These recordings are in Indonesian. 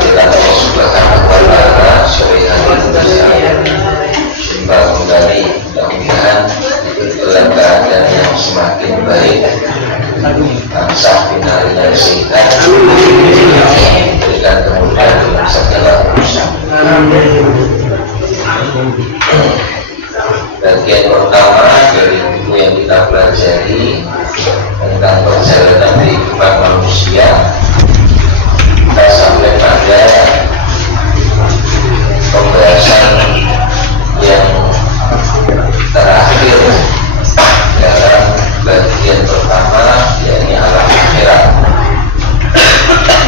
kita Subhanahu wa ta'ala sore hari sembah kembali, mudah-mudahan dalam keadaan yang semakin baik, bangsa final dan sehat, berikan kemudahan dalam segala urusan. Bagian pertama dari buku yang kita pelajari tentang perjalanan kehidupan manusia, kita sampai pada pembahasan yang terakhir dalam bagian pertama, yakni alam akhirat.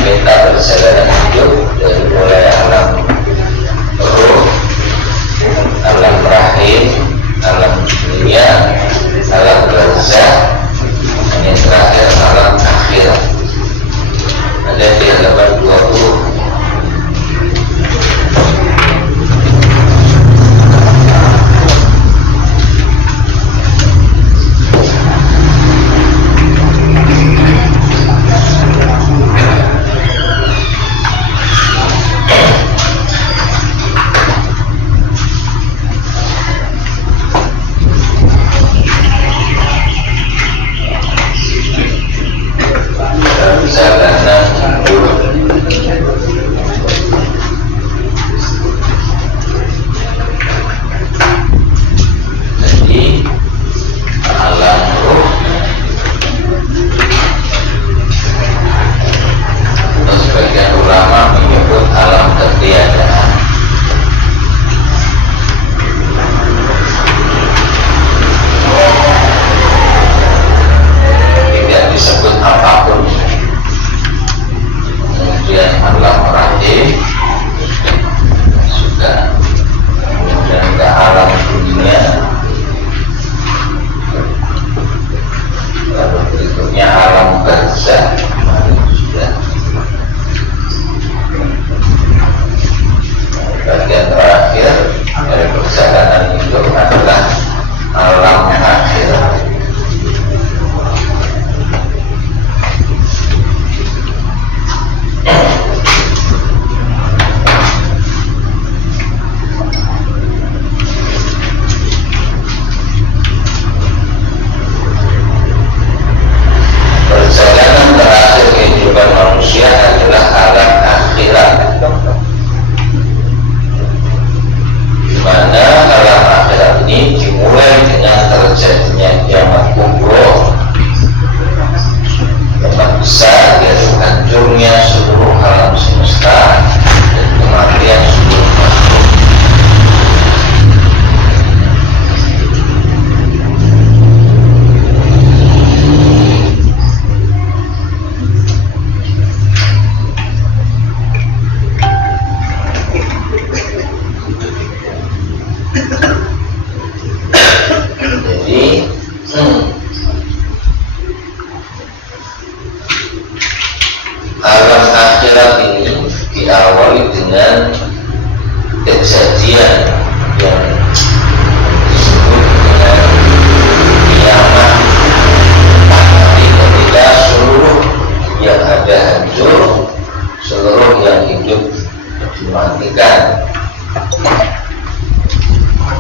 Kita perjalanan hidup dari mulai alam ruh, alam rahim, alam dunia, alam barzakh, dan yang terakhir alam akhirat. Ada di halaman 20. Alam akhirat ini diawali dengan kejadian yang disebut dengan kiamat, hari ketika seluruh yang ada hancur, seluruh yang hidup dimatikan.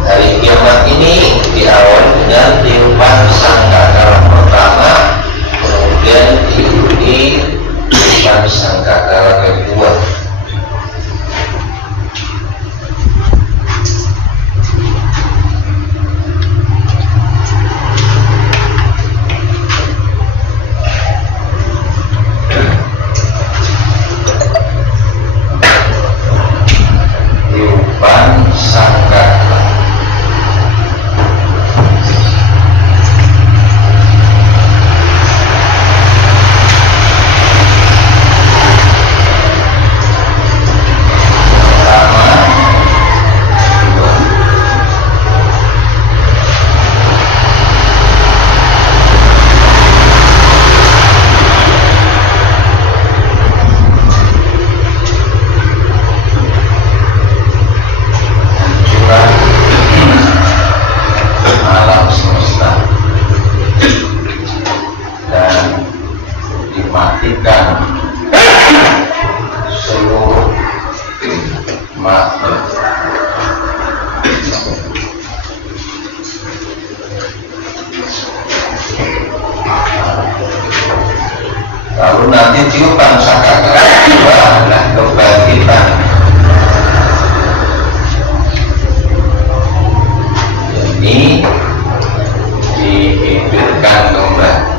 Hari kiamat ini diawali dengan tiupan sangkakala pertama, kemudian diikuti tiupan sangkakala kedua. mematikan seluruh makhluk. Lalu nanti tiupan sangkakala kedua adalah kebangkitan. Ini dihidupkan kembali.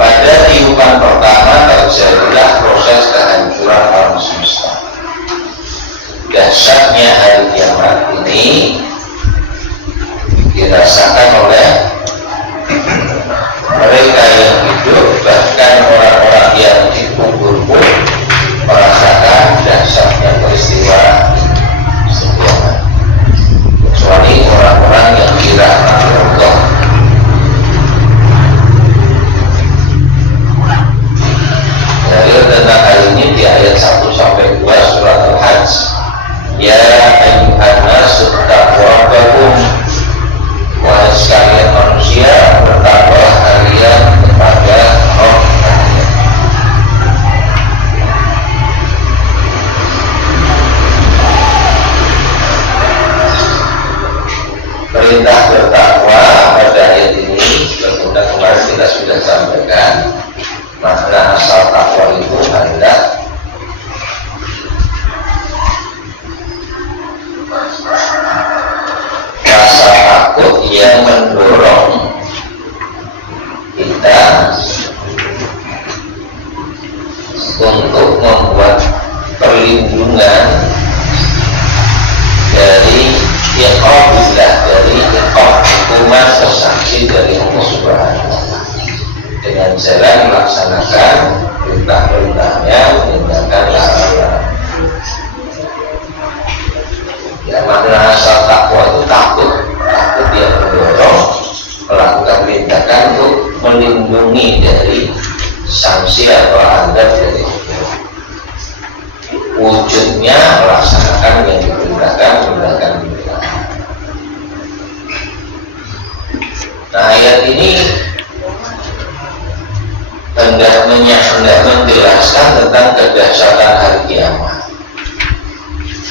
Pada tiupan pertama terjadilah proses kehancuran alam semesta. Dahsyatnya hari kiamat ini dirasakan oleh mereka yang hidup, bahkan orang-orang yang dikubur pun merasakan dahsyatnya peristiwa kiamat, kecuali orang-orang yang dirahmati Allah. Dari tentang hal ini di ayat 1 sampai 2 surat Al-Hajj. Ya ayyuhan nasu taqwa rabbakum, wahai sekalian manusia, bertakwalah kalian kepada Rabb kalian. Perintah bertakwa pada ayat ini kemudian kemarin kita sudah sampaikan. Makna asal takwa itu adalah rasa takut yang mendorong kita untuk membuat perlindungan dari iqabillah, dari hukuman atau sanksi dari Allah Subhanahu wa Ta'ala, dengan jalan melaksanakan perintah-perintahnya, meninggalkan larangan. Ya, makna asal takwa itu takut yang mendorong melakukan tindakan untuk melindungi dari sanksi atau azab dari Allah. Wujudnya melaksanakan yang diperintahkan, meninggalkan perintah. Nah, ayat ini hendak menjelaskan tentang kedahsyatan hari kiamat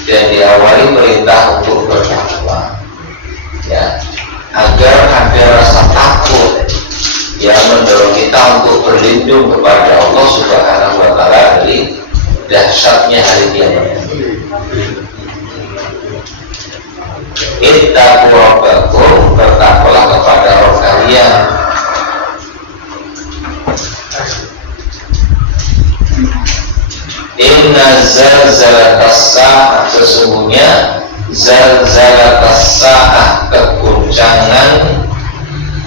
dan diawali perintah untuk bertakwa, ya, agar ada rasa takut yang mendorong kita untuk berlindung kepada Allah Subhanahu wa Ta'ala dari dahsyatnya hari kiamat. Ittaqu rabbakum, bertakwalah kepada Rabb kalian. Inna zalzalatas sa'ah, sesungguhnya zalzalatas sa'ah, keguncangan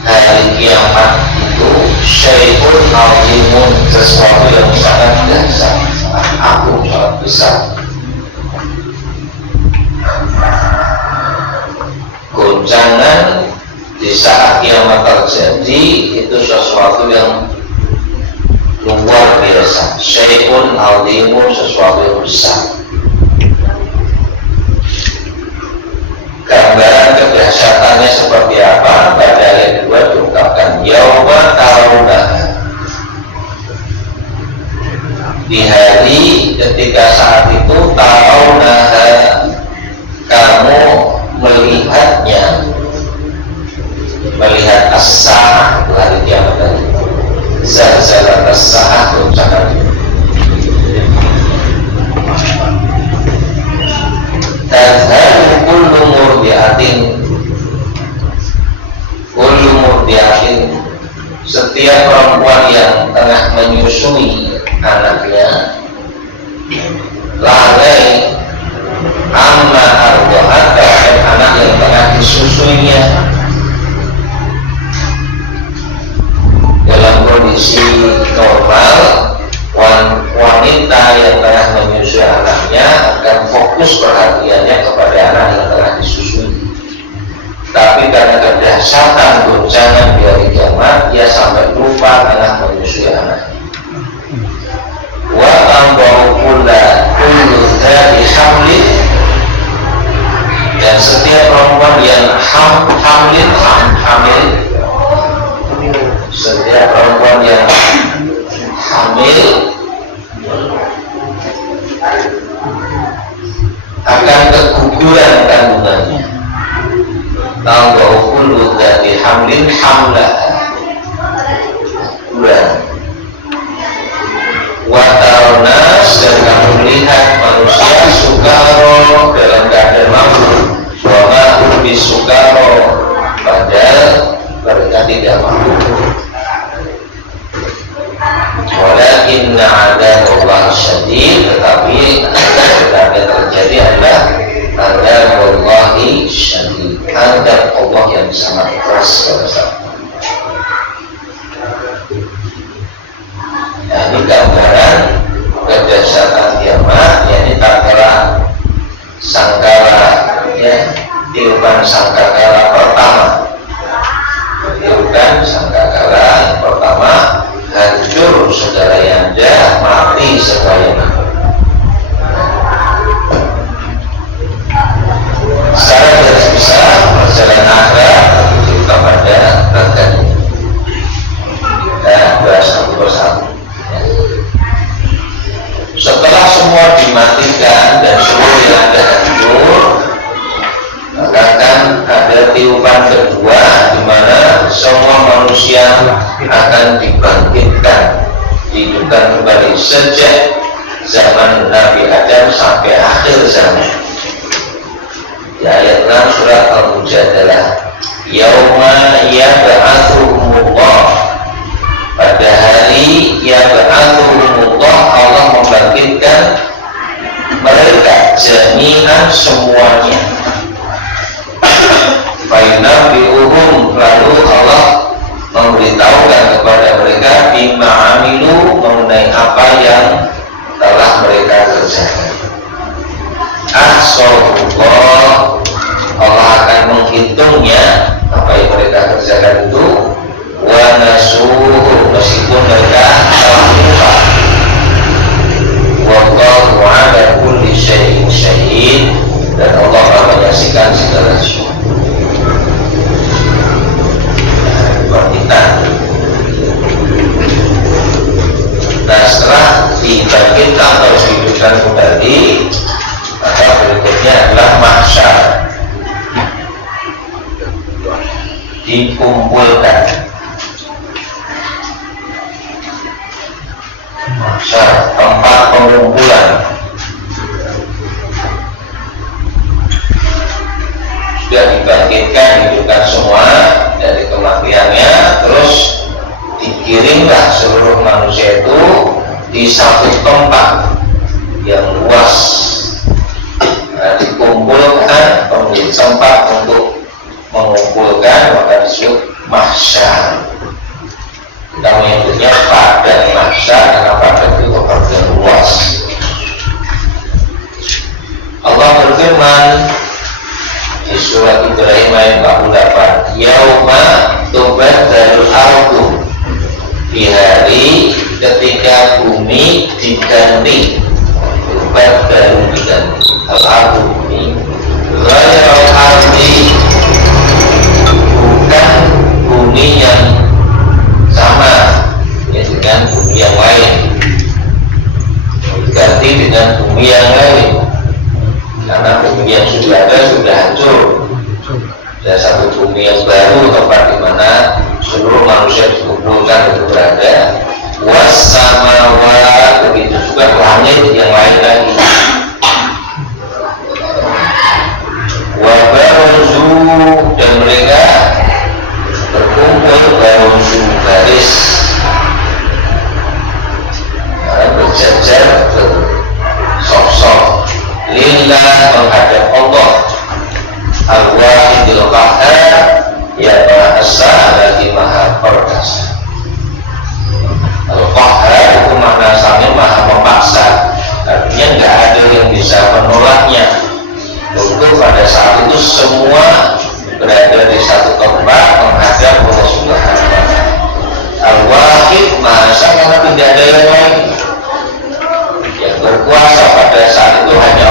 hari kiamat itu syai'un azimun, sesuatu yang sangat dahsyat, agung, sangat besar. Guncangan di saat kiamat terjadi itu sesuatu yang luar biasa, syai'un azimun, sesuatu yang besar. Gambaran kedahsyatannya seperti apa? Pada ayat 2 diungkapkan yauma tarawunaha, di hari ketika saat itu tarawunaha, kamu melihatnya, melihat as-sa'ah, hari kiamat tadi. Zalzalat as-sa'ah, guncangan. Tadhalu kullu murdiatin, setiap perempuan yang tengah menyusui anaknya, lalai amma ardohat, terhadap anak yang tengah disusuinya. Dalam kondisi normal, wanita yang tengah menyusui anaknya akan fokus perhatiannya kepada anak yang tengah disusui. Tapi karena kedahsyatan guncangan di hari kiamat, dia sampai lupa tengah menyusui anaknya. dari hamil, dan setiap perempuan yang hamil, setiap perempuan yang hamil akan keguguran kandungannya. Tangguh kullu dari hamlin hamlah guguran. Watarnas, dan kamu melihat manusia sukaro dalam keadaan mabuk, wama lebih sukaro padahal mereka tidak mabuk. Walakinna adzaballah syadid, tetapi yang terjadi adalah adzaballahi syadid, adab Allah yang sangat keras pada saat. Nah, ini gambaran kedahsyatan kiamat, yakni tatkala sangkala, ya, tiupan sangkakala pertama, tiupan sangkakala yang pertama, hancur segala yang ada, mati segala yang ada. Secara garis besar perjalanan akhirat itu kepada raganya. Kita bahas satu persatu. Setelah semua dimatikan dan semua yang ada hancur, maka akan ada tiupan kedua di mana semua manusia akan dibangkitkan, dihidupkan kembali sejak zaman Nabi Adam sampai akhir zaman. Di ayat 6 surat Al-Mujadalah, yauma yab'atsuhumullah, pada hari yab'atsuhumullah, Allah membangkitkan mereka jami'an semuanya. Fainabbi'uhum, lalu Allah memberitahukan kepada mereka bima amilu, mengenai apa yang telah mereka kerjakan. Ahsalullah, Allah akan menghitungnya apa yang mereka kerjakan itu. Wa nasuhu, meskipun mereka telah lupa. Wallahu ala kulli syai'in syahid, dan Allah akan menyaksikan segala sesuatu. Wanita. Nah, setelah dibangkitkan atau dihidupkan kembali, maka berikutnya adalah mahsyar, dikumpulkan. Mahsyar, tempat pengumpulan. Sudah dibangkitkan, dihidupkan semua dari kematiannya, terus dikirimlah seluruh manusia itu di satu tempat yang luas. Nah, dikumpulkan, menjadi tempat untuk mengumpulkan, maka disebut mahsyar. Kita menyebutnya padang mahsyar karena padang itu tempat yang luas. Allah berfirman di surat Ibrahim ayat 48, yauma tubaddalul ardu, di hari ketika bumi diganti, tubaddalul diganti, al-ardu bumi, ghairal ardi, bukan bumi yang sama ya dengan bumi yang lain, diganti dengan bumi yang lain, karena bumi yang sudah ada sudah hancur. Dan satu bumi yang baru, tempat di mana seluruh manusia dikumpulkan untuk berada. Wassamawat, begitu juga langit yang lain lagi. Wabarozu, dan mereka berkumpul, barozu baris, berjajar bersop-sop, lillah, menghadap Allah Al-Wahidil Qahhar, yang Maha Esa lagi Maha Perkasa. Al-Qahhar itu makna asalnya Maha Memaksa, artinya nggak ada yang bisa menolaknya. Untuk pada saat itu semua berada di satu tempat menghadap Allah Subhanahu wa Ta'ala. Al-Wahid, Maha Esa, karena tidak ada yang lain. Yang berkuasa pada saat itu hanya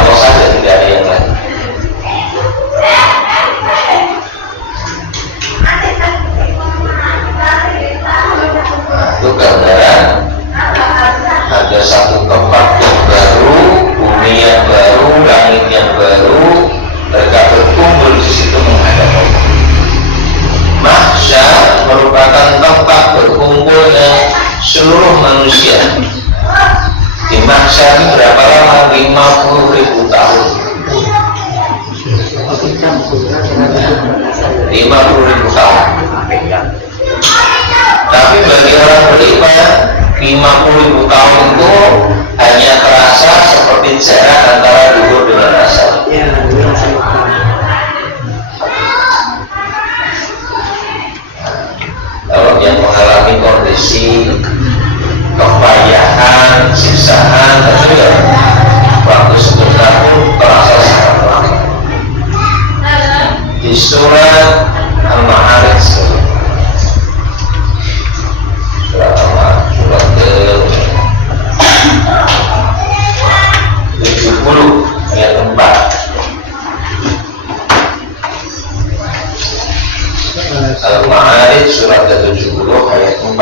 langit yang baru, mereka berkumpul di situ menghadap Allah. Mahsyar merupakan tempat berkumpulnya seluruh manusia. Di mahsyar berapa lama? 50.000 tahun. 50.000 tahun. Tapi bagi orang beriman, 50.000 tahun itu hanya terasa seperti jarak antara duhur dengan asar. Kalau yang mengalami kondisi kepayahan, siksaan, itu ya waktu sebentar pun terasa sangat lama. Di surat Al-Ma'arij, surat Al-Ma'arij, surat ke-70 ayat 4. Al-Ma'arij surat ke-70 ayat 4.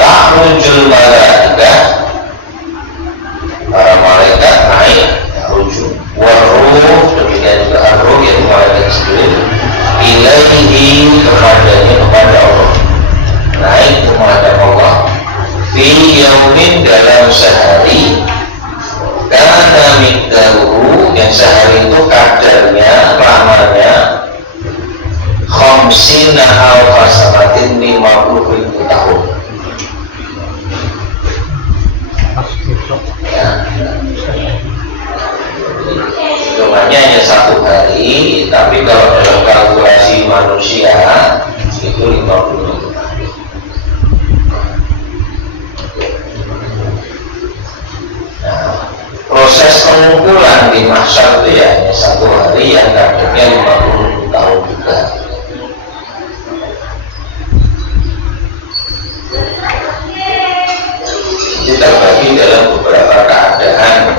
Ta'rujul malaikah, para malaikat naik, ta'ruju waruh, demikian juga ar-ruh, yaitu malaikat Jibril, ilaihi, kepada Allah, naik kepada Allah, fi yaumin, dalam sehari, karena miqdaruhu, yang sehari itu kadarnya, lamanya, khamsina alfa sanatin, 50.000 tahun. Ya. Hitungannya hanya 1 hari, tapi kalau dalam kalkulasi manusia itu 50. Nah, proses pengumpulan di mahsyar itu ya hanya 1 hari yang kadarnya 50 tahun juga. Terbagi dalam beberapa keadaan.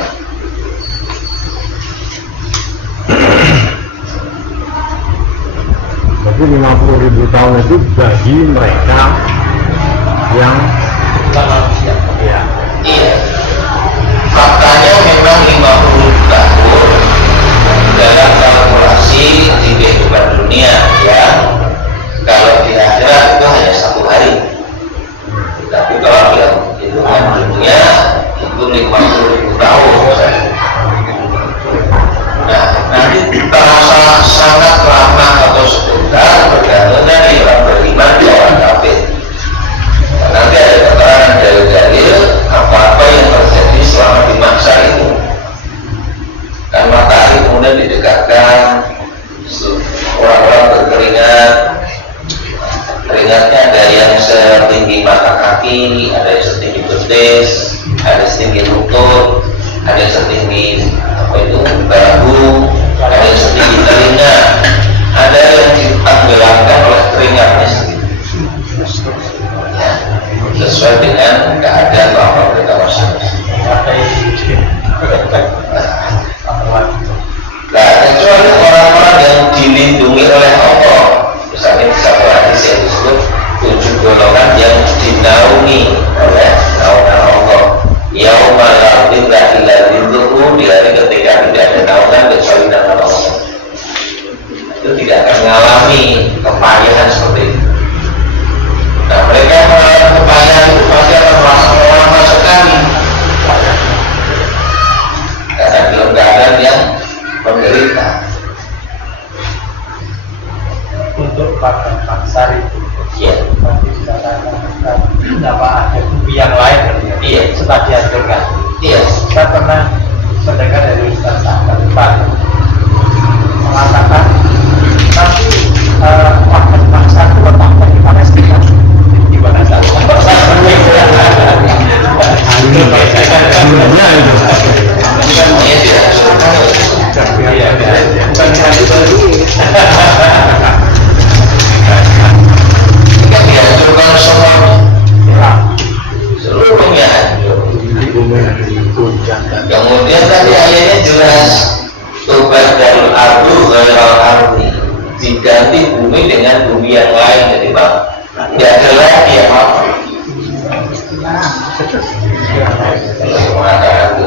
Jadi 50.000 tahun itu bagi mereka yang ya. Iya. Faktanya memang 50 tahun dalam kalkulasi di kehidupan dunia ya. Kalau di akhirat itu hanya 1 hari. Tapi kalau yang hitungan dunia itu 50.000 tahun. Nah, nanti terasa sangat lama atau sebentar bergantung dari orang beriman dan orang kafir. Nah, nanti ada keterangan dalil-dalil apa-apa yang terjadi selama di masa itu. Kan matahari kemudian didekatkan, orang-orang berkeringat. Keringatnya ada yang setinggi mata kaki, ada yang setinggi betis, ada yang setinggi lutut, ada yang setinggi bahu, ada yang setinggi telinga, ada yang ditenggelamkan oleh keringatnya sendiri. Ya, sesuai dengan keadaan bahwa mereka masing-masing. Nah, kecuali orang-orang yang dilindungi oleh Allah. Misalnya di satu hadis yang disebut 7 golongan yang dinaungi oleh naungan Allah. Yauma la dhilla illa dhilluhu, di hari ketika tidak ada naungan kecuali naungan Allah. Itu tidak akan mengalami kepayahan seperti itu. Nah, mereka yang mengalami kepayahan itu pasti akan merasa lama sekali karena dalam keadaan yang menderita. Untuk pada pasar itu ya, nanti dikatakan apa ada bukti yang lain iya, setelah dihasilkan. Iya, Saya pernah mendengar dari Ustaz Pak mengatakan nanti waktu pasar itu letaknya di Palestina, di mana saja. Kan dihancurkan semuanya, seluruhnya hancur. Kalau mengatakan itu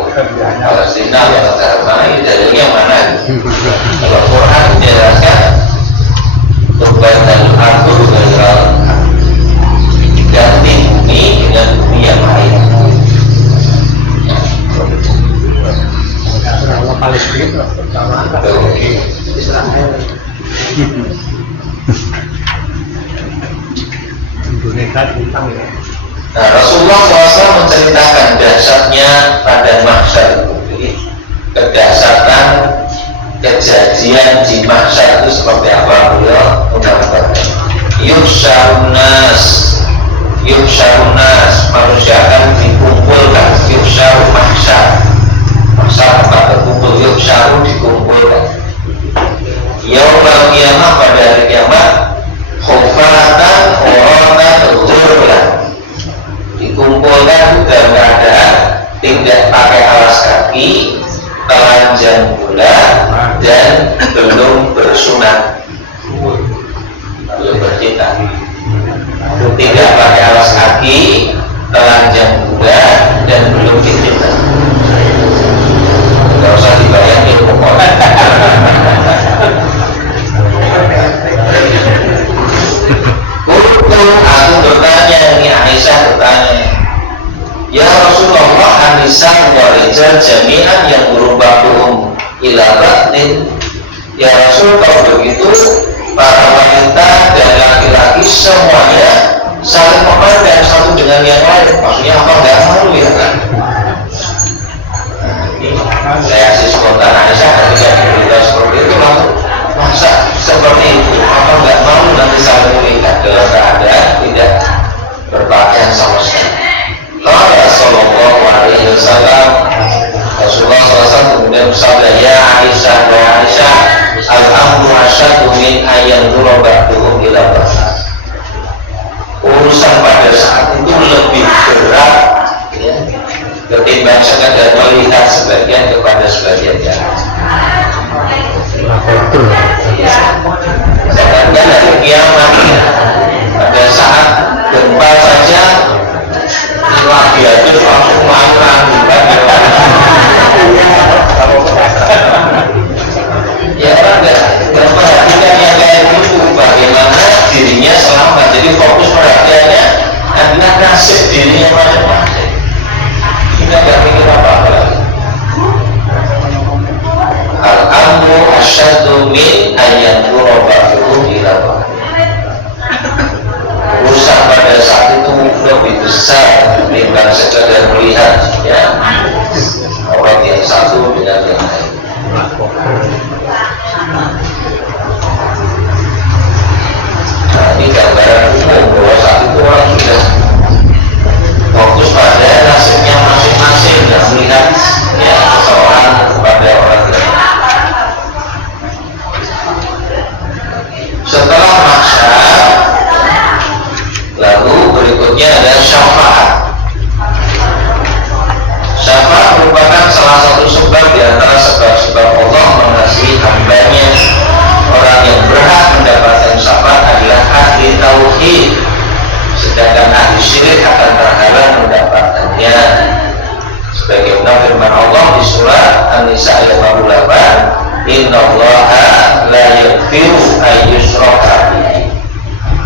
Palestina yang negara mana, ini dalilnya mana? Kalau Quran menjelaskan Turbatan Abu Ghairal ganti bumi dengan bumi yang lain. Kalau Palestina sama Israel. Indonesia tentang ya. Nah, Rasulullah SAW menceritakan dahsyatnya pada mahsyar itu, kedahsyatan kejadian di mahsyar itu seperti apa beliau menambahkan. Yuhsyarun nas, manusia akan dikumpulkan. Yuhsyarun mahsyar, mahsyar tempat berkumpul. Yuhsyarun dikumpulkan. Yaumul qiyamah, pada hari kiamat, khufatan uratan ghurlan, dikumpulkan dalam keadaan tidak pakai alas kaki, telanjang bulat, dan belum bersunat, belum berkhitan. Tidak pakai alas kaki, telanjang bulat, dan belum berkhitan. Tidak usah dibayangin pokoknya. Aku bertanya, ini Aisyah bertanya, ya Rasulullah, Aisyah wa rijal jami'an yang berubah-ubah ila batin. Ya Rasul, kalau begitu para wanita dan laki-laki semuanya saling memandang satu dengan yang lain. Maksudnya apa? Enggak malu ya kan? Reaksi spontan Aisyah ketika berita seperti itu langsung, masa seperti itu? Apa enggak malu nanti saling melihat dalam keadaan tidak berpakaian sama sekali? Qala sallallahu alaihi wasallam, Rasulullah SAW kemudian bersabda, ya Aisyah, ya Aisyah, al-amru asyadu min ayanzura ba'duhum ila ba'd. Urusan pada saat itu lebih berat ya, ketimbang sekadar melihat sebagian kepada sebagian yang sedangkan hari kiamat pada saat gempa saja lagi aja langsung melakukan ya enggak memperhatikan yang kayak gitu, bagaimana dirinya selamat. Jadi fokus perhatiannya adalah nasib dirinya masing-masing. Kita nggak mikir apa-apa lagi. Al-amru asyaddu min ayanzura ba'duhum ila ba'd. Urusan pada saat itu lebih besar dibanding sekadar melihat ya orang yang satu dengan yang lain. Nah, ini gambaran umum bahwa saat itu orang sudah fokus pada nasibnya masing-masing dan melihat ya seorang kepada orang lain. Setelah mahsyar, lalu berikutnya ada syafaat. Syafaat merupakan salah satu sebab di antara sebab-sebab Allah mengasihi hambanya. Orang yang berhak mendapatkan syafaat adalah ahli tauhid, sedangkan ahli syirik akan terhalang mendapatkannya. Sebagaimana firman Allah di surat An-Nisa ayat 48, innallaha la yaghfiru an yushraka bihi.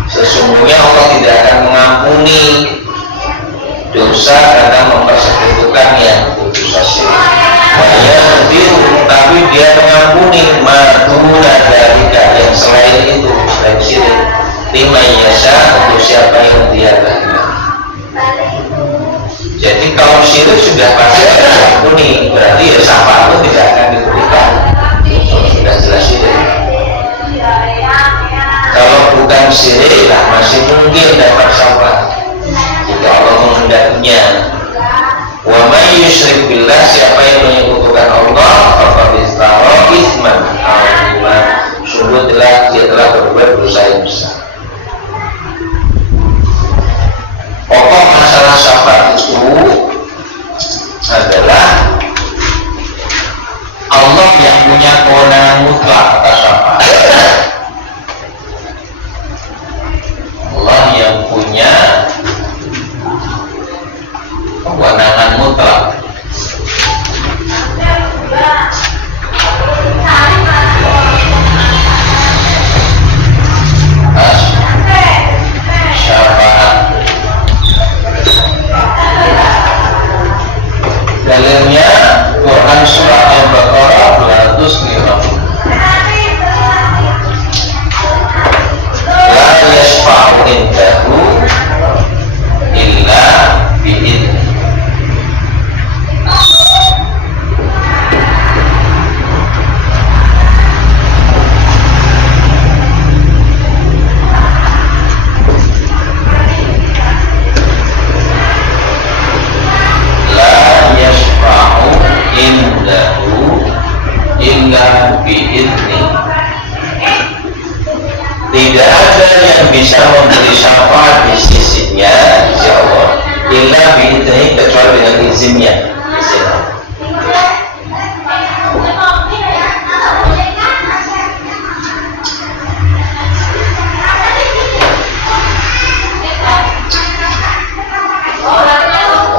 Sesungguhnya Allah tidak akan mengampuni dosa karena mempersekutukan yang putus asa. Tapi dia mengampuni maduna dari yang selain itu, selain syirik. Lima yasha, untuk siapa yang dia kehendaki. Jadi kalau syirik sudah pasti diampuni, berarti ya syafaat pun tidak akan diberikan. Sudah jelas syirik. Kalau bukan syirik, lah masih mungkin dapat syafaat jika Allah menghendakinya. Wa may yusyrik billah, siapa yang menyekutukan Allah, faqad istara itsman aziman, sungguh dia telah berbuat dosa yang besar. Pokok masalah syafaat itu adalah Allah yang punya kewenangan mutlak atas syafaat. Allah yang punya bisa memberi syafaat di sisinya, insya Allah, illa biidzni, kecuali dengan izinnya. Izin Allah.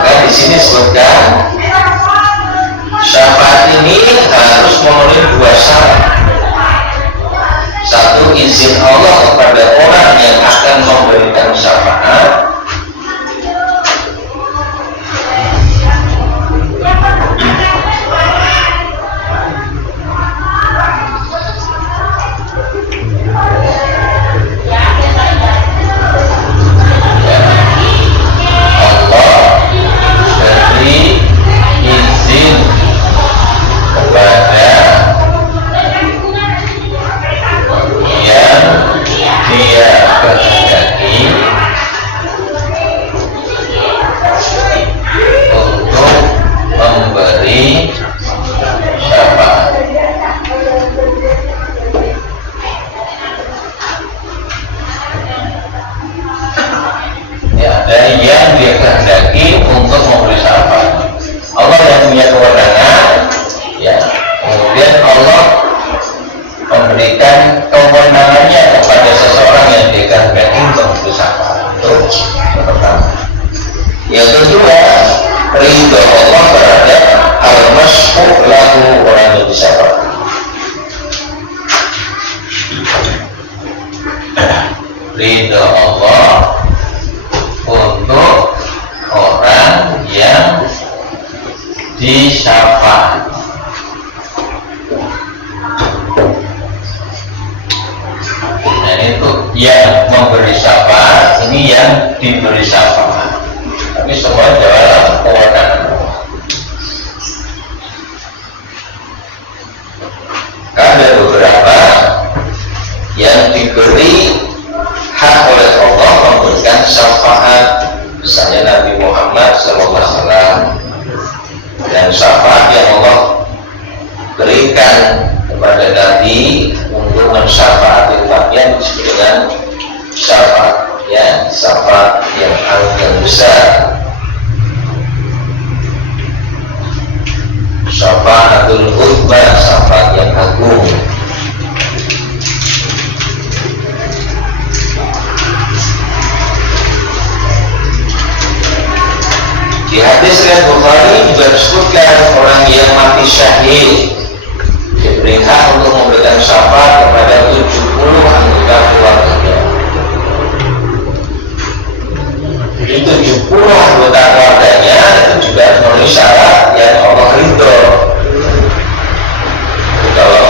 Nah, di sini sebutkan syafaat ini harus memenuhi dua syarat. Satu, izin Allah kepada orang yang akan memberikan syafaat. Ridha Allah untuk orang yang disyafaat. Nah, itu yang memberi syafaat, ini yang diberi syafaat. Tapi semua dalam kewenangan Allah. Ada beberapa yang diberi hak oleh Allah memberikan syafaat, misalnya Nabi Muhammad SAW, dan syafaat yang Allah berikan kepada Nabi untuk mensyafaati umatnya disebut dengan syafaat, ya, syafaat yang agung besar, syafaatul uzma, syafaat yang agung. Di hadis riwayat Bukhari juga disebutkan orang yang mati syahid diberi hak untuk memberikan syafaat kepada 70 anggota keluarganya. Jadi 70 anggota keluarganya itu juga memenuhi syarat yang Allah ridho. Kalau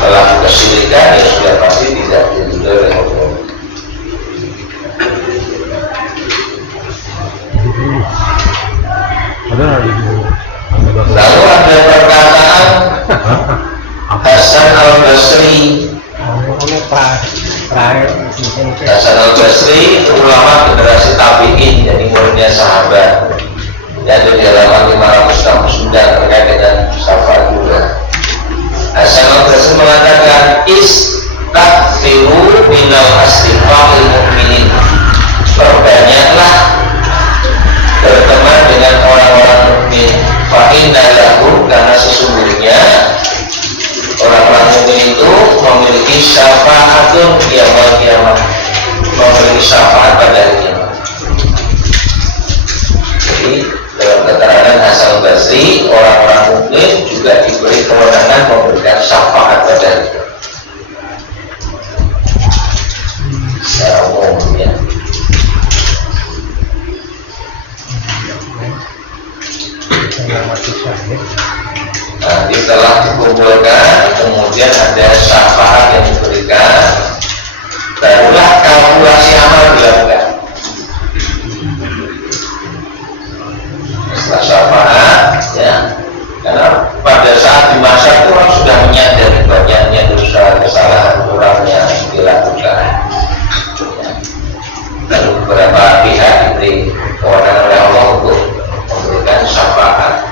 telah kesyirikan ya sudah pasti tidak diridhoi oleh Allah. Lalu ada perkataan Hasan al-Basri. Hasan al-Basri itu ulama generasi tabi'in, jadi muridnya sahabat. Yaitu di halaman 569 terkait dengan syafaat juga. Hasan al-Basri mengatakan istaghfiru minal istighfaril mu'minin. Perbanyaklah berteman dengan orang-orang mukmin. Fa inna lahu, karena sesungguhnya orang-orang mukmin itu memiliki syafaatun yaumil qiyamah, memiliki syafaat pada hari kiamat. Jadi dalam keterangan Hasan Basri, orang-orang mukmin juga diberi kewenangan memberikan syafaat pada hari kiamat secara umum, ya. Nanti setelah dikumpulkan, kemudian ada syafaat yang diberikan, barulah kalkulasi amal dilakukan. Setelah syafaat, ya, karena pada saat di masa itu orang sudah menyadari banyaknya dosa, kesalahan orang yang dilakukan. Lalu beberapa pihak diberi kewenangan oleh Allah untuk memberikan syafaat.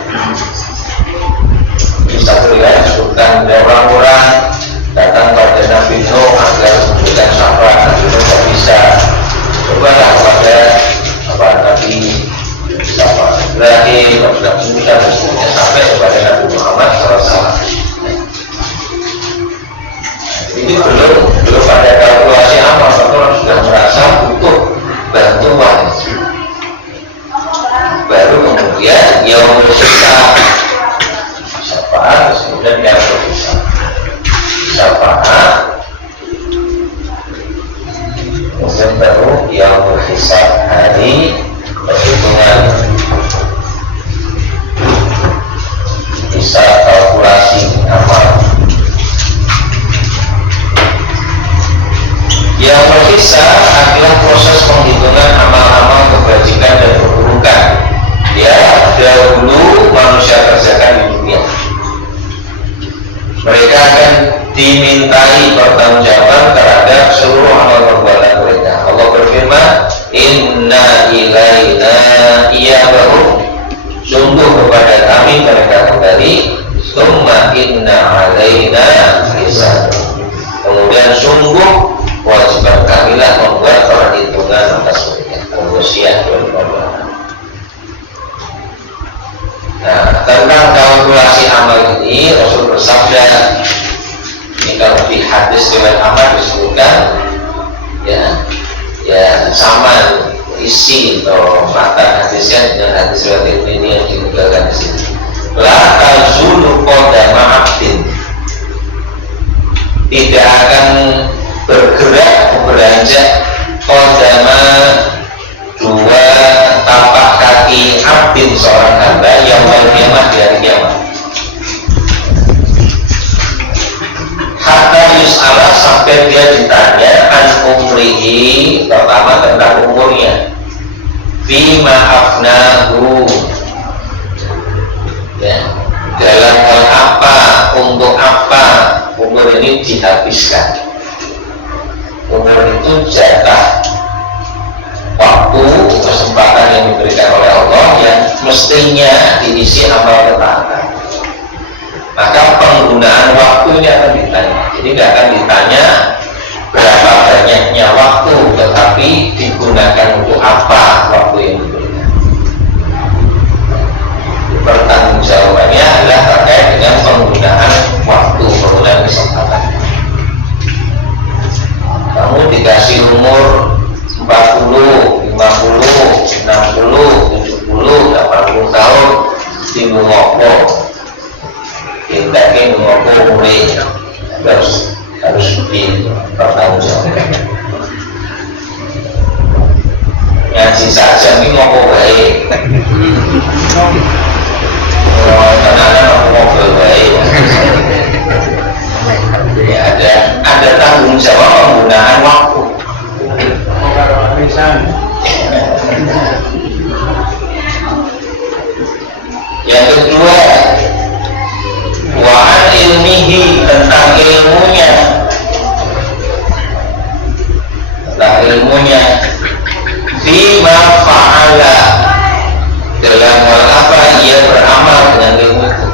Bisa riwayat disebutkan ada orang-orang datang pada Nabi Nuh agar memberikan syafaat, Nabi Nuh tidak bisa. yaumul hisab, syafaat, kemudian yaumul hisab. Syafaat, kemudian baru yaumul hisab, hari perhitungan bisa kalkulasi amal. Yaumul hisab adalah proses penghitungan amal-amal kebajikan dan keburukan yang dahulu manusia kerjakan di dunia. Mereka akan dimintai pertanggungjawaban terhadap seluruh amal perbuatan mereka. Allah berfirman, Inna ilaina iyabahum, sungguh kepada kami mereka kembali, summa inna alaina hisab, kemudian sungguh kewajiban kamilah membuat perhitungan atas mereka. Al-Wasyiyah 2014. Nah, tentang kalkulasi amal ini Rasul bersabda, ini kalau di hadis riwayat Ahmad disebutkan, ya sama isi atau mata hadisnya dengan hadis riwayat ini yang digunakan di sini. La tazulu qadama 'abdin, tidak akan bergerak beranjak qadama, dua tapak kaki abdin, seorang hamba yang kiamat di hari kiamat, hatta yus'ala, sampai dia ditanya an umrihi, pertama tentang umurnya, fima afnahu, ya, dalam hal apa, untuk apa umur ini dihabiskan. Umur itu jatah waktu, kesempatan yang diberikan oleh Allah yang mestinya diisi amal ketaatan. Maka penggunaan waktunya akan ditanya. Jadi tidak akan ditanya berapa banyaknya waktu, tetapi digunakan untuk apa waktu yang diberikan. Pertanggungjawabannya adalah terkait dengan penggunaan waktu, penggunaan kesempatan. Kamu dikasih umur 40, 50, 60, 70, 80 tahun, tinggal ngopo, kita ini ngopo umurnya harus dipertanggungjawabkan. Ngaji saja ini ngopo baik, tenanan ngopo baik. Ya, ada tanggung jawab penggunaan waktu. Yang kedua, wa'an ilmihi, tentang ilmunya, fima fa'ala, dalam hal apa ia beramal dengan ilmu itu.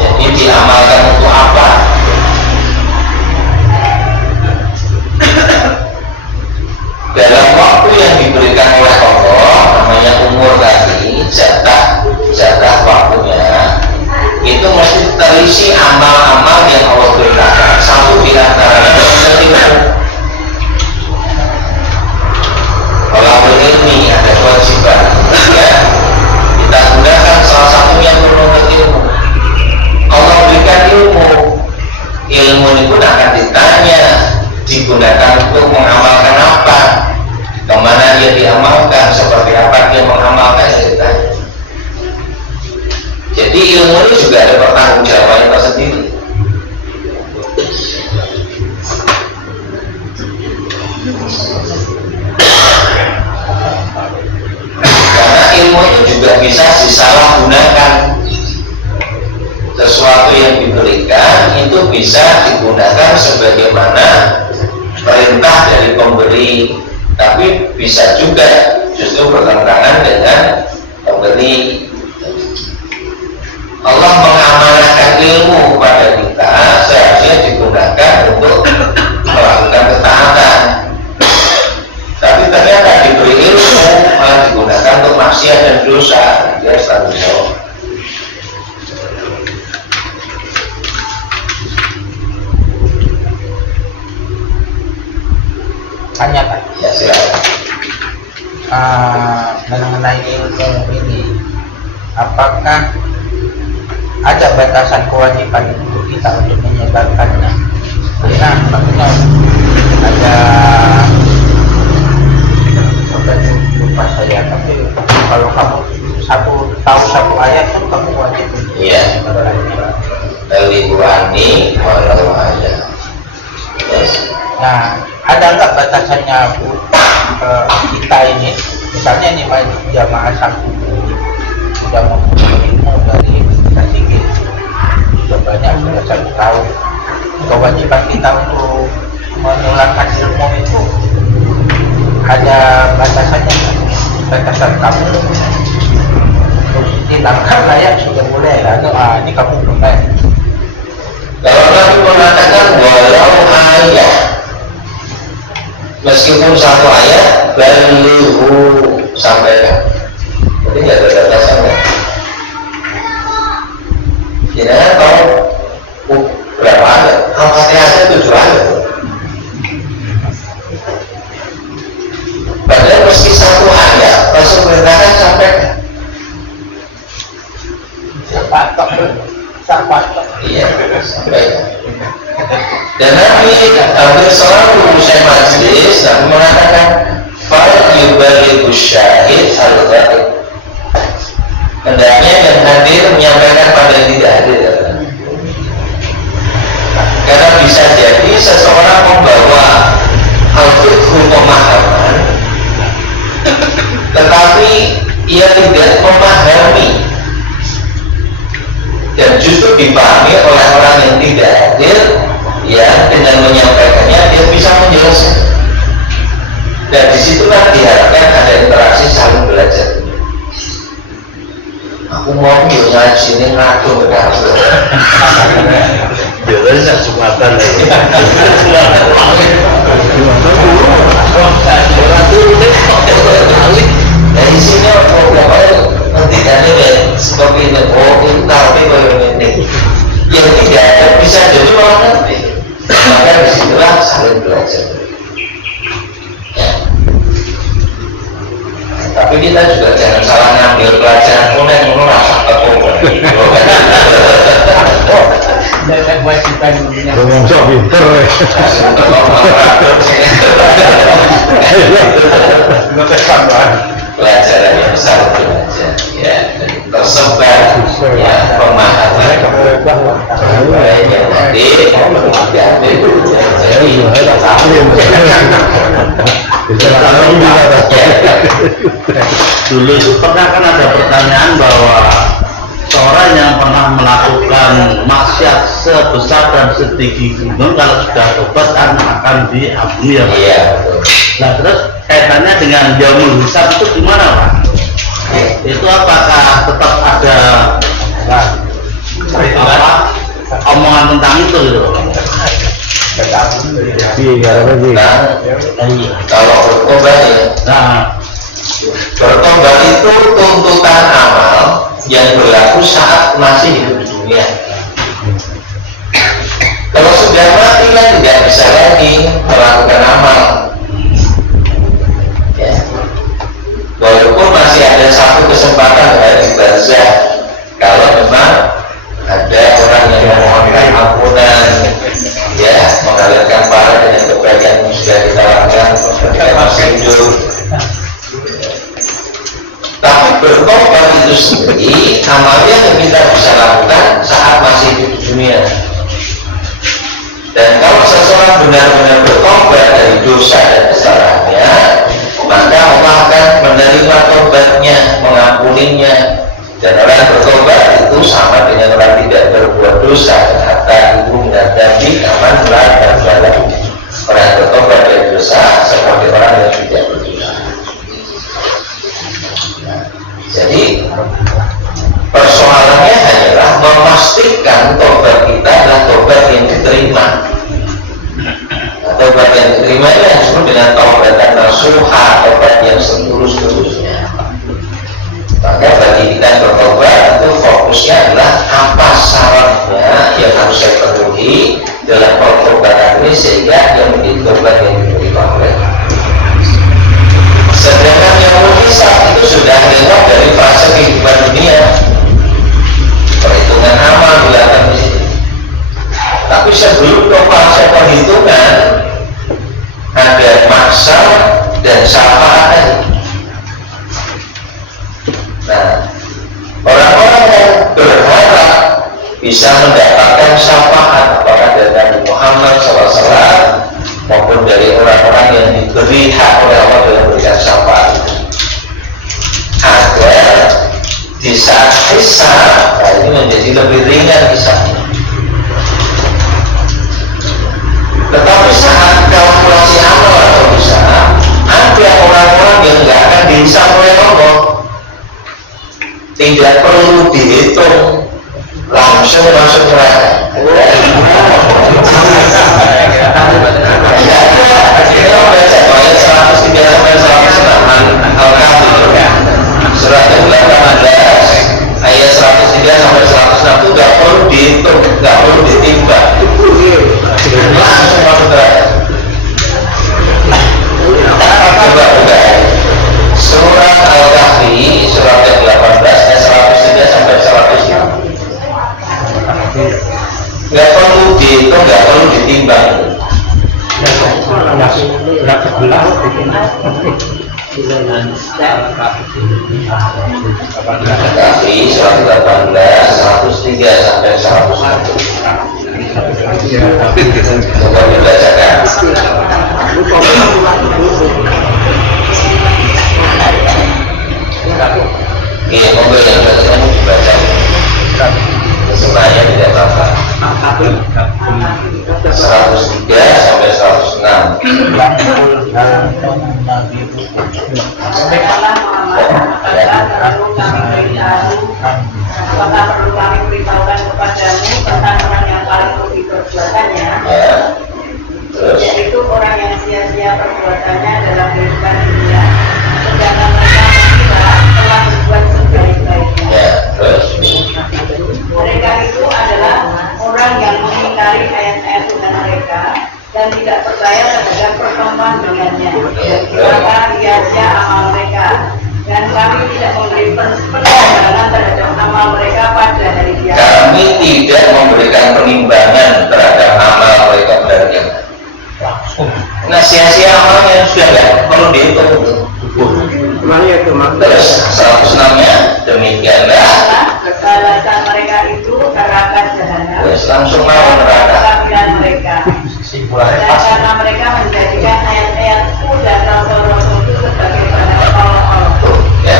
Jadi diamalkan untuk apa? Dalam waktu yang diberikan oleh Allah, namanya umur tadi, jatah waktunya itu mesti terisi amal-amal yang Allah berikan. Satu di antaranya adalah kalau berilmi ada kewajiban, ya, kita gunakan salah satunya untuk menuntut ilmu. Allah berikan ilmu ini pun akan ditanya, digunakan untuk mengamalkan apa, kemana dia diamalkan, seperti apa dia mengamalkan, ya. Jadi ilmu ini juga ada pertanggungjawaban tersendiri. Karena ilmu itu juga bisa disalahgunakan. Sesuatu yang diberikan itu bisa digunakan sebagaimana perintah dari pemberi, tapi bisa juga justru bertentangan dengan pemberi. Allah mengamanahkan ilmu kepada kita, seharusnya digunakan untuk melakukan ketaatan. Tapi ternyata diberi ilmu malah digunakan untuk maksiat dan dosa, dia harus tanggung jawab. Tanya Pak. Ya silakan. mengenai ilmu ini, apakah ada batasan kewajiban untuk kita untuk menyebarkannya? Karena maksudnya ada lupa saya, tapi kalau kamu tahu satu ayat kan kamu wajib untuk Iya. Liwani walau ada. Yes. Nah, ada nggak batasannya Bu, kita ini, misalnya ini jamaah satu sudah mempunyai ilmu dari kita tinggi, sudah banyak, sudah 1 tahun, kewajiban kita untuk menularkan ilmu itu ada batasannya nggak? Batasan kamu hilangkan lah ya, sudah boleh lah, ini kamu boleh. Kalau Nabi mengatakan walau ayat, meskipun 1 ayat, balighu sampaikan. Jadi nggak ada batasannya. Jangan tahu berapa ayat. Al-Fatihah ada 7 ayat. Padahal meski 1 ayat, Rasul perintahkan sampaikan. Iya, sampaikan. Dan Nabi hampir selalu usai majlis, Nabi mengatakan fal yubalighu syahid al-ghaib. Hendaknya yang hadir menyampaikan pada yang tidak hadir. Karena bisa jadi seseorang membawa al-fiqhu pemahaman, tetapi ia tidak memahami dan justru dipahami oleh orang yang tidak hadir, yang dengan menyampaikannya dia bisa menjelaskan. Dan disitulah diharapkan ada interaksi saling belajar. Aku mau ngaji ini ngadu ngadu. Biasanya Jumatan lagi. Dari sini nanti tadi seperti ini, ini tapi ini yang tidak ada bisa jadi orang nanti. Maka disitulah saling belajar. Ya. Tapi kita juga jangan salah ngambil pelajaran kuning rasa tepung. Ngomong sok pinter. Pelajaran yang besar belajar, ya, tersebar, ya, pemahaman baik yang tadi Dulu itu pernah kan ada pertanyaan bahwa seorang yang pernah melakukan maksiat sebesar dan setinggi gunung kalau sudah tobat akan diampuni ya Pak? Iya, betul. Nah terus kaitannya dengan yaumul hisab itu gimana Pak? Itu apakah tetap ada omongan tentang itu gitu? Iya, lagi. Nah, kalau bertobat ya, Nah, bertobat itu tuntutan amal yang berlaku saat masih hidup di dunia. Kalau sudah mati kan tidak bisa lagi melakukan amal. Ya. Walaupun masih ada satu kesempatan dari barzah, kalau memang ada orang yang memohonkan ampunan, ya, mengalirkan pahala dengan kebaikan yang sudah kita lakukan ketika masih hidup. Tapi bertobat itu sendiri amalnya yang kita bisa lakukan saat masih hidup di dunia. Dan kalau seseorang benar-benar bertobat dari dosa dan kesalahannya, maka Allah akan menerima tobatnya, mengampuninya. Dan orang yang bertobat itu sama dengan orang tidak berbuat dosa. Hatta ibu menghadapi aman dan dalam. Orang yang bertobat dari dosa seperti orang yang tidak berdosa. Jadi persoalannya hanyalah memastikan tobat kita adalah tobat yang diterima. Nah, tobat yang diterima itu yang disebut dengan tobat dan nasuha, tobat yang setulus-tulusnya. Maka bagi kita yang bertobat itu fokusnya adalah apa syaratnya yang harus saya penuhi dalam pertobatan ini sehingga yang menjadi tobat yang diterima oleh. Sedangkan yang menghisap itu sudah di saat hisab, nah ini menjadi lebih ringan hisabnya. Tetapi saat kalkulasi amal atau usaha, ada orang-orang yang nggak akan dihisab oleh Allah, tidak perlu dihitung, langsung masuk neraka. Kita baca ayat 103 sampai 106 Al-Kahfi, surat ke-18 ayat 103 sampai 106 itu nggak perlu dihitung, nggak perlu ditimbang, langsung masuk neraka. Coba buka surat Al-Kahfi, surat ke-18 ayat 103 sampai 106. Nggak perlu dihitung, nggak perlu ditimbang. Kahfi surat 18 103 sampai 106. Coba dibacakan. Iya, mobil yang bacanya dibaca. Semuanya tidak apa-apa. 103 sampai 106. Apakah perlu kami beritahukan kepadamu tentang orang yang paling rugi perbuatannya? Ya. Terus. Yaitu orang yang sia-sia perbuatannya dalam kehidupan dunia, sedangkan mereka mengira telah berbuat sebaik-baiknya. Ya. Terus. Mereka itu adalah orang yang mengingkari ayat-ayat Tuhan mereka dan tidak percaya terhadap pertemuan dengannya. Maka sia-sia amal mereka, dan kami tidak memberi penimbangan terhadap amal mereka pada hari kiamat. Kami tidak memberikan penimbangan terhadap amal mereka pada hari kiamat. Nah, sia-sia amalnya sudah nggak perlu dihitung. Terus 106-nya demikianlah. Balasan mereka itu neraka jahanam. Terus langsung mau neraka. Kesaksian mereka. Dan karena mereka menjadikan ayat-ayatku dan rasul-rasul itu sebagai bahan olok-olok. Ya.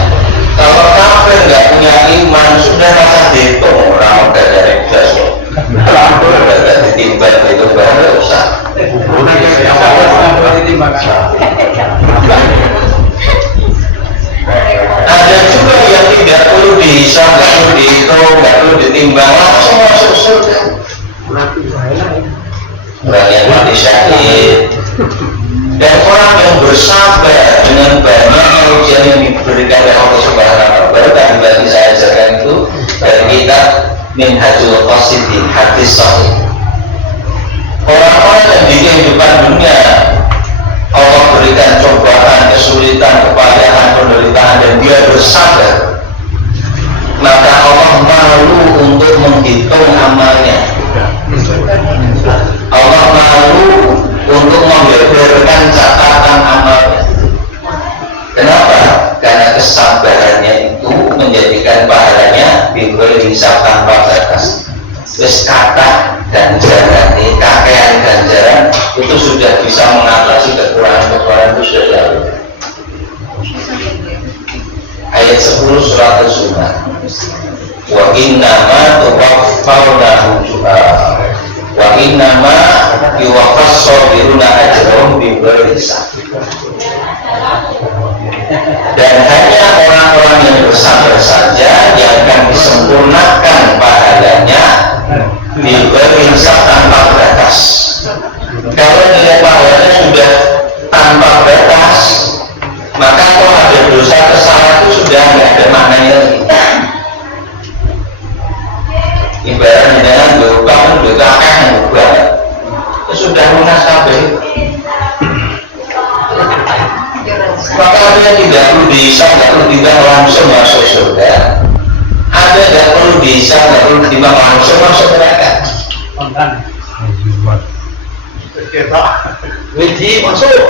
Kalau kafir nggak punya iman, sudah rasa dihitung orang udah dari gas. Udah ditimbang itu baru usah. Ada juga yang tidak perlu dihisab, nggak perlu dihitung, nggak perlu ditimbang, langsung masuk surga. Orang yang mati syahid dan orang yang bersabar dengan banyaknya ujian yang diberikan oleh Allah Subhanahu wa Ta'ala. Baru tadi bagi saya ajarkan itu dari kitab Minhajul Qasidin, hadis sahih. Orang-orang yang di kehidupan dunia Allah berikan cobaan, kesulitan, kepayahan, penderitaan, dan dia bersabar, maka Allah malu untuk menghitung amalnya. Allah malu untuk membeberkan catatan amalnya. Kenapa? Karena kesabarannya itu menjadikan pahalanya diberi hisab tanpa batas. Terus kata ganjaran ini, kakean ganjaran itu sudah bisa mengatasi kekurangan-kekurangan itu sudah jauh. Ayat 10 surat Az-Zumar. Wa innama tuwaffawna ujurahum wa innama yuwaffas sabiruna ajrahum bighairi hisab. Dan hanya orang-orang yang bersabar saja yang akan disempurnakan pahalanya diberi hisab tanpa batas. Kalau nilai pahalanya sudah tanpa batas, maka kalau ada dosa kesalahan itu sudah nggak ada maknanya lagi. Ibaratnya dengan berubah yang berubah, itu sudah lunas kabeh. Maka ada yang tidak perlu dihisab, nggak perlu ditimbang, langsung masuk surga. Ada nggak perlu dihisab, nggak perlu ditimbang, langsung masuk neraka. Widi masuk.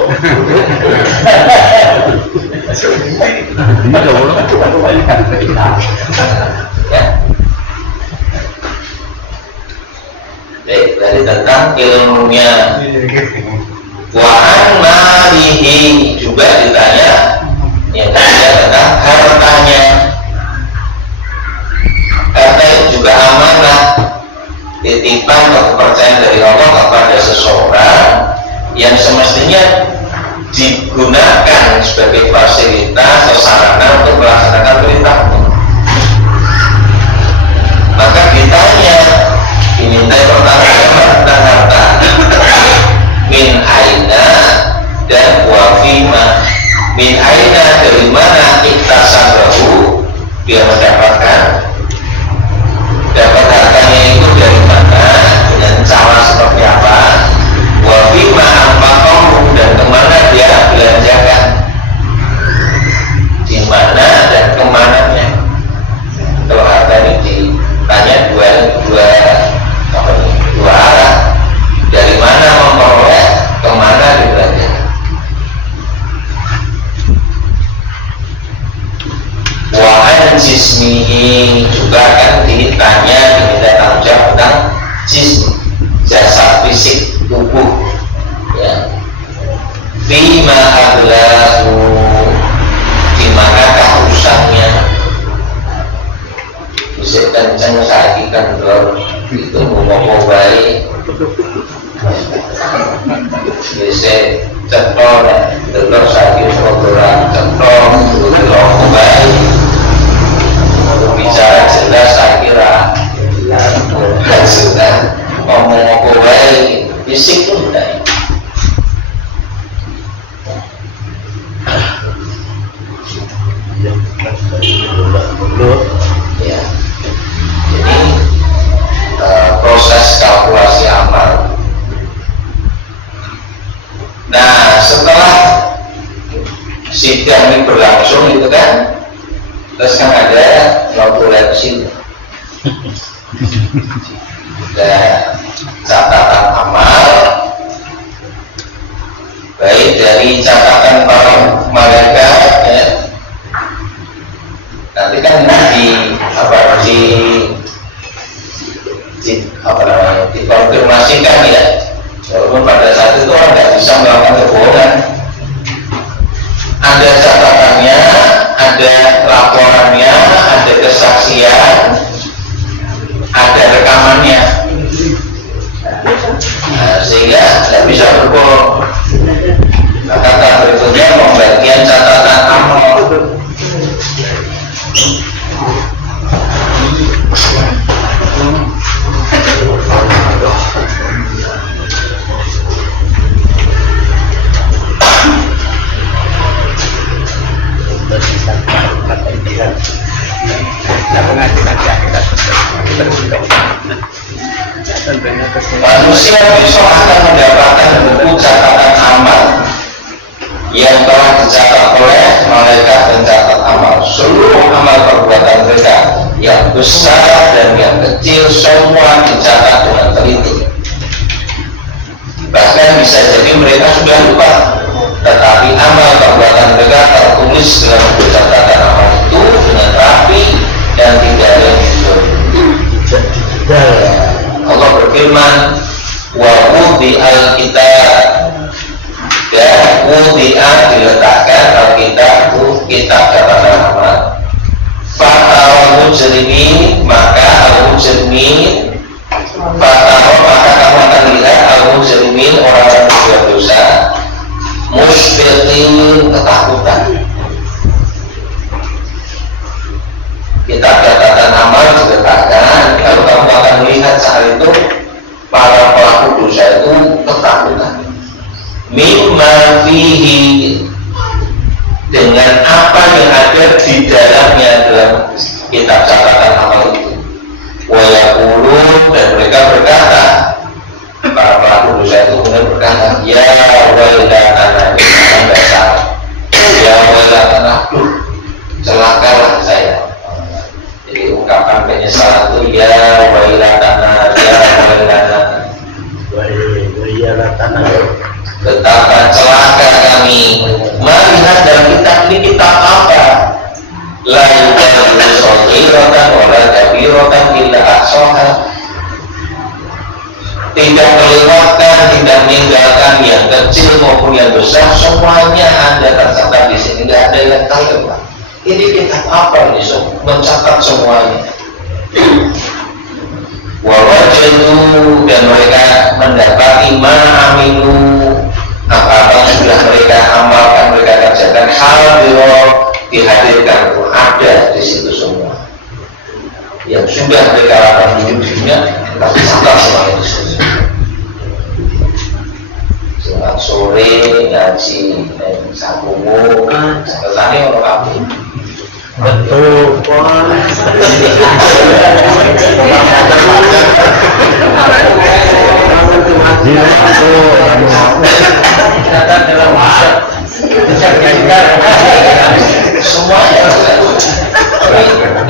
Ya. Dari tentang ilmunya. Wa'an marihi juga ditanya, yang tanya tentang hartanya. atau kepercayaan dari Allah kepada seseorang yang semestinya digunakan sebagai fasilitas atau sarana untuk melaksanakan perintah Allah. Maka ditanya, diminta pertanyaan tentang harta min aina dan wafima. Min aina dari mana iktasabahu dia mendapatkan, dapat hartanya itu dari mana, dengan cara seperti apa, wafima anfaqahu dan kemana dia belanjakan, di mana dan kemananya. Kalau harta ini ditanya dua arah, dari mana memperoleh, kemana dibelanjakan. Wa'an jismihi juga akan ditanya, diminta tanggung jawab tentang jism, jasad fisik tubuh, ya. Fima ablahu, dimanakah rusaknya. Bisa kencang saiki kan itu ngomong baik, bisa cetor, cetor saiki program cetor, ngomong baik, bicara jelas saya kira sudah ngomong baik, fisik pun tidak. Ya. Jadi proses kalkulasi amal. Nah, setelah sidang ini berlangsung itu kan, terus kan ada notulensi, ada catatan amal, baik dari catatan para malaikat, ya. Nanti kan dikonfirmasikan, ya. Walaupun pada saat itu orang tidak bisa melakukan kebohongan. Ada catatannya, ada laporannya, ada kesaksian, ada rekamannya. Nah, sehingga tidak bisa berbohong. Nah, kata berikutnya pembagian catatan amal. Manusia besok akan mendapatkan buku catatan amal yang telah dicatat oleh malaikat pencatat amal. Seluruh amal perbuatan mereka, yang besar dan yang kecil, semua dicatat dengan teliti. Bahkan bisa jadi mereka sudah lupa, tetapi amal perbuatan mereka tertulis dalam buku catatan amal itu dengan rapi dan tidak ada yang Allah berfirman, wa wudi'al kitab, ya, wudi'al diletakkan alkitab itu kitab catatan amal. Fatawal mujrimin, maka al-mujrimin, fatawal maka kamu akan lihat al-mujrimin, orang-orang berbuat dosa, musyfiqin, ketakutan. Kitab catatan amal diletakkan, kalau kamu akan melihat saat itu para pelaku dosa itu ketakutan. Mimma fihi, dengan apa yang ada di dalamnya dalam kitab catatan amal itu. Wa yaqulun, dan mereka berkata, para pelaku dosa itu kemudian berkata, ya wailatana, ini dasar, ya wailatana, celakalah saya. Jadi ungkapan penyesalan itu, ya wailatana, ya wailatana, betapa celaka kami. Melihat dalam kitab ini kitab apa? La yuqadiru shaghiratan wa la kabiratan illa ahsaha. Tidak melewatkan, tidak meninggalkan yang kecil maupun yang besar, semuanya ada tercatat di sini. Tidak ada yang terlewat. Ini kitab apa ini? Mencatat semuanya. wawajadu, dan mereka mendapati ma'amilu, apa-apa yang sudah mereka amalkan, mereka kerjakan, hadiro, dihadirkan, ada di situ semua yang sudah mereka lakukan hidup di dunia, tapi tetap semua itu Jumat sore ngaji sakumu setelahnya orang kamu Untuk semuanya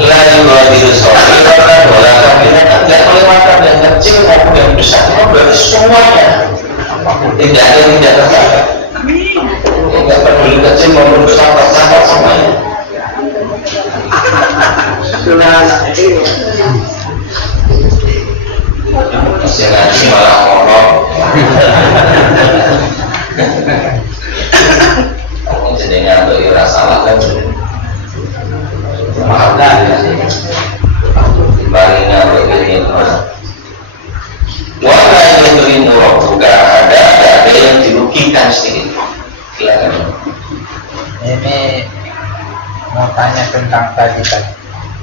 lagi virus COVID bola kabinet nggak kelewatan yang kecil maupun yang besar, itu berarti semuanya tidak ada yang tidak tercapai, tidak peduli kecil maupun besar tercapai semuanya. Masih ngaji malah ngomong. Kamu jadi ngantuk ya salah kan? Maafkan ya. Dibalik ngantuk ini terus. Wala yang berimu buka ada yang dirugikan sedikit. Silakan. Ini mau tanya tentang tadi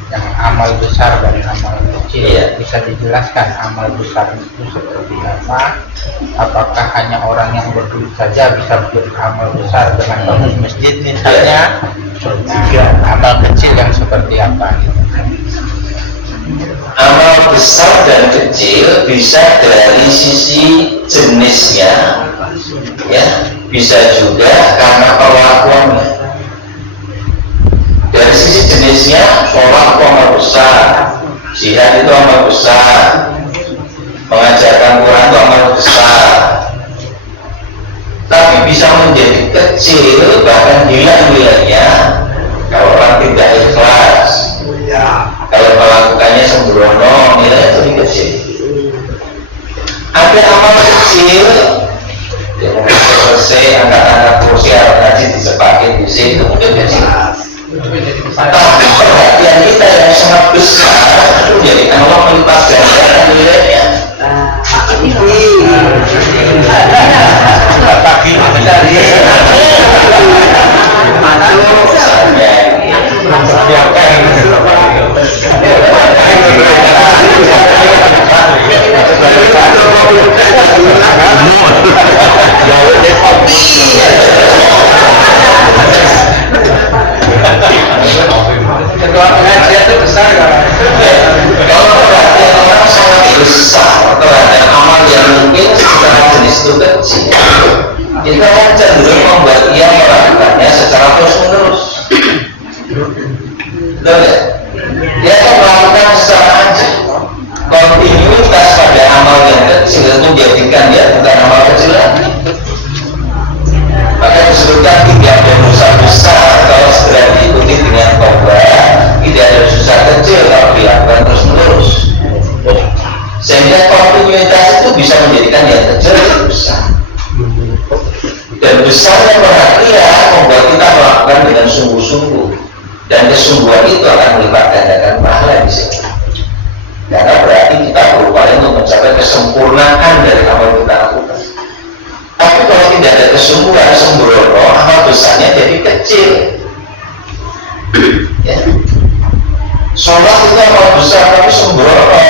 yang amal besar dan amal kecil. Iya. Bisa dijelaskan amal besar itu seperti apa? Apakah hanya orang yang berduit saja bisa beramal besar dengan bangun masjid misalnya? Amal kecil yang seperti apa? Amal besar dan kecil bisa dari sisi jenisnya, ya, bisa juga karena perlakuannya. Dari sisi jenisnya, sholat itu amal besar, jihad itu amal besar, mengajarkan Quran itu amal besar. Tapi bisa menjadi kecil, bahkan hilang nilainya kalau orang tidak ikhlas. Kalau melakukannya sembrono, nilainya lebih kecil. Ada amal kecil, ya mungkin selesai angkat-angkat kursi atau ngaji disepakai di sini, itu mungkin kecil. Tapi perhatian kita yang sangat besar itu jadi Allah melipat gandakan nilainya. Pagi besar. Pengajian itu besar kan? Kalau perhatian orang sangat besar terhadap amal yang mungkin secara jenis itu kecil, kita kan cenderung membuat ia melakukannya secara terus menerus. Betul ya? Dia akan melakukan secara aja. Kontinuitas pada amal yang kecil itu menjadikan dia bukan amal kecil lagi. Maka disebutkan tidak ada dosa besar kalau segera diikuti dengan tobat, tidak ada dosa kecil kalau dilakukan terus menerus. Sehingga kontinuitas itu bisa menjadikan yang kecil itu besar. Dan besarnya perhatian membuat kita melakukan dengan sungguh-sungguh, dan kesungguhan itu akan melipat gandakan pahala di sini. Karena berarti kita berupaya untuk mencapai kesempurnaan dari amal yang kita lakukan. Tapi kalau tidak ada kesungguhan, sembrono, amal besarnya jadi kecil. Ya. Sholat itu amal besar tapi sembrono,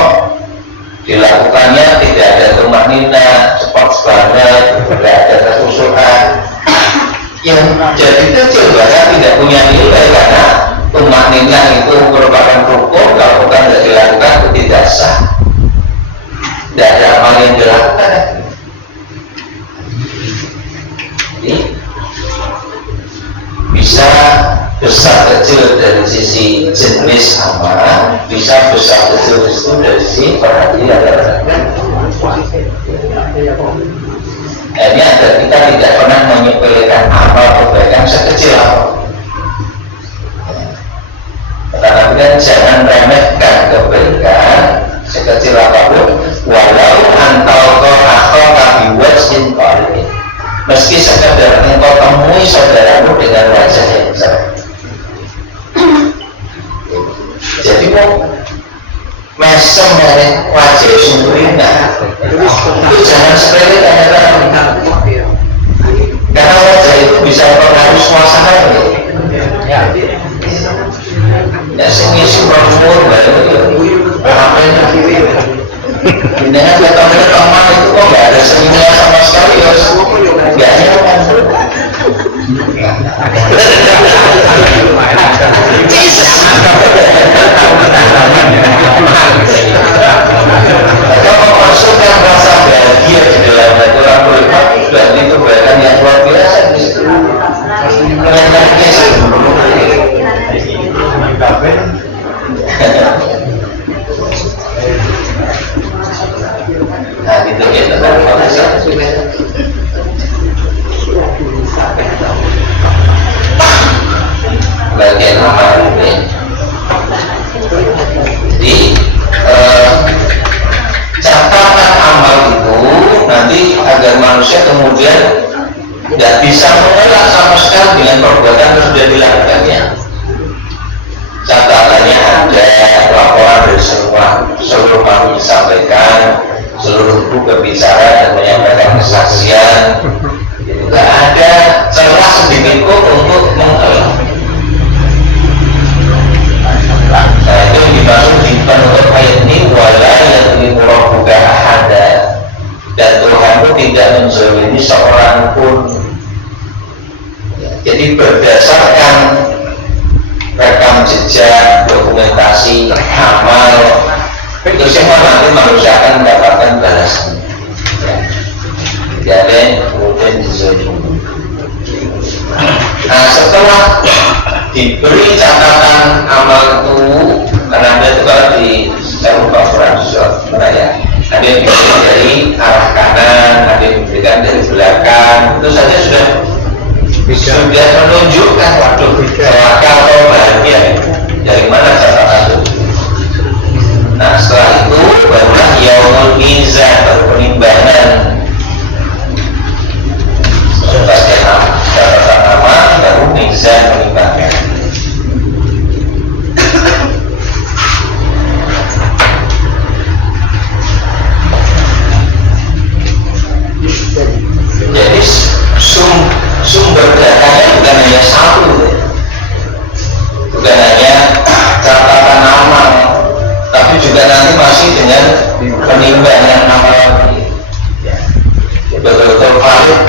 dilakukannya tidak ada tumaknina, cepat banget, tidak ada kesusuhan. Yang jadi kecil bahkan tidak punya nilai karena tumaknina itu merupakan rukun, kalau bukan tidak dilakukan itu tidak sah. Tidak ada amal yang dilakukan. Jadi bisa besar kecil dari sisi jenis amal, bisa besar kecil itu dari sisi perhatian. Ini agar kita tidak pernah menyepelekan amal kebaikan sekecil apapun. Tetapi kan jangan remehkan kebaikan sekecil apapun, walau antal korakol kabiwajin korin. Meski sekadar engkau temui saudaramu dengan wajah yang cerah. Jadi mau mesem dari wajah sumberina itu jangan sepele kadang-kadang, karena wajah itu bisa mempengaruhi suasana Ya. ya sengisi berumur baru ngapain dengan teman-teman itu kok nggak ada seninya sama sekali ya biasanya kan kalau masukkan rasa bahagia di dalam hati orang beriman dan itu bahkan yang luar biasa di situ menyenangkan sih. Nah itu kita bagian amal ini. Jadi catatan amal itu nanti agar manusia kemudian tidak bisa mengelak sama sekali dengan perbuatan yang sudah dilakukannya. Catatannya ada, laporan dari seluruh makhluk disampaikan, seluruh buku berbicara dan menyampaikan kesaksian. Tidak ada celah sedikit pun untuk mengelak. Nah itu yang dimaksud di penutup ayat ini, wala yadlimu rabbuka ahada, dan Tuhanmu tidak menzalimi seorang pun. Jadi berdasarkan rekam jejak, dokumentasi, amal itu semua nanti manusia akan mendapatkan balasan. Jadi kemudian dizalimi. Nah setelah diberi catatan amal itu, karena dia itu kalau di saya lupa Quran surat mana ya, ada yang diberikan dari arah kanan, ada yang diberikan dari belakang, itu saja sudah menunjukkan waduh celaka atau bahagia dari mana catatan itu. Nah setelah itu barulah yaumul mizan, baru penimbangan. Bagian catatan amal baru mizan, penimbangan. Jadi sumber datanya bukan hanya satu, bukan hanya catatan amal, tapi juga nanti masih dengan penimbangan amal. Betul-betul valid.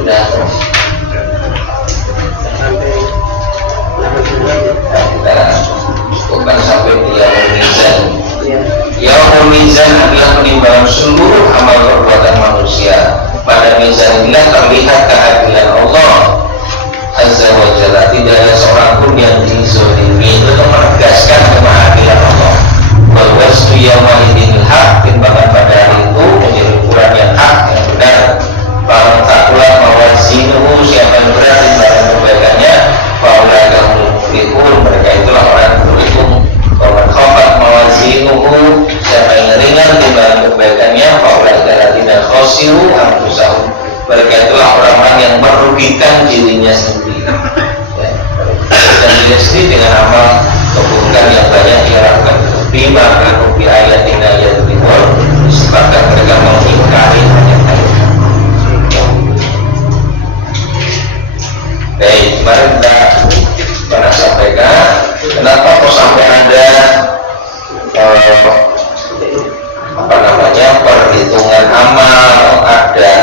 Sudah. Kita bukan sampai di yaumul mizan. Yaumul mizan adalah penimbangan seluruh amal perbuatan manusia. Pada mizan inilah terlihat keadilan Allah Azza wa Jalla. Tidak ada seorang pun yang dizalimi. Itu menegaskan keadilan Allah. Bahwa yaumul haq, timbangan pada hari itu menjadi ukuran yang hak, yang benar. Para takulah mawazinuhu, siapa yang berat timbangan kebaikannya, paulah kaum muflihun, mereka itulah orang yang beruntung. Kalau khafat mawazinuhu, siapa yang ringan timbangan kebaikannya, paulah tidak khosiru anfusahum, mereka itulah orang-orang yang merugikan dirinya sendiri. Dan diri sendiri dengan amal keburukan yang banyak dia lakukan. Bima kanubi ayatina yadlimur, disebabkan mereka mengingkari ayat-ayat. Baik, kemarin kita pernah sampaikan kenapa kok sampai ada perhitungan amal, ada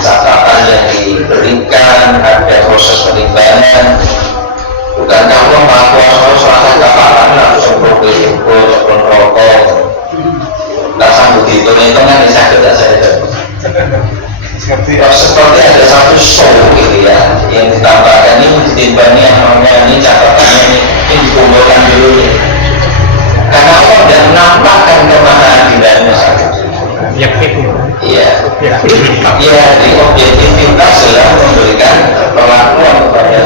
catatan yang diberikan, ada proses penimbangan. Bukan kamu mampu selesai catatan langsung berkumpul sebelum rokok. Tak sanggup dihitung-hitungan bisa kita saja. Seperti ada satu show gitu ya, yang ditambahkan ini ditimbangnya amalnya ini, catatannya ini dikumpulkan dulu nih. Karena Allah tidak menampakkan kemahadirannya saja. Iya, iya, di objektivitas dalam memberikan perlakuan kepada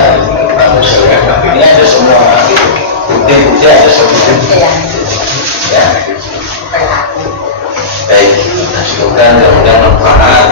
manusia. Ini ada semua bukti-bukti, ada semua. Ya, baik. Semoga mudah-mudahan manfaat.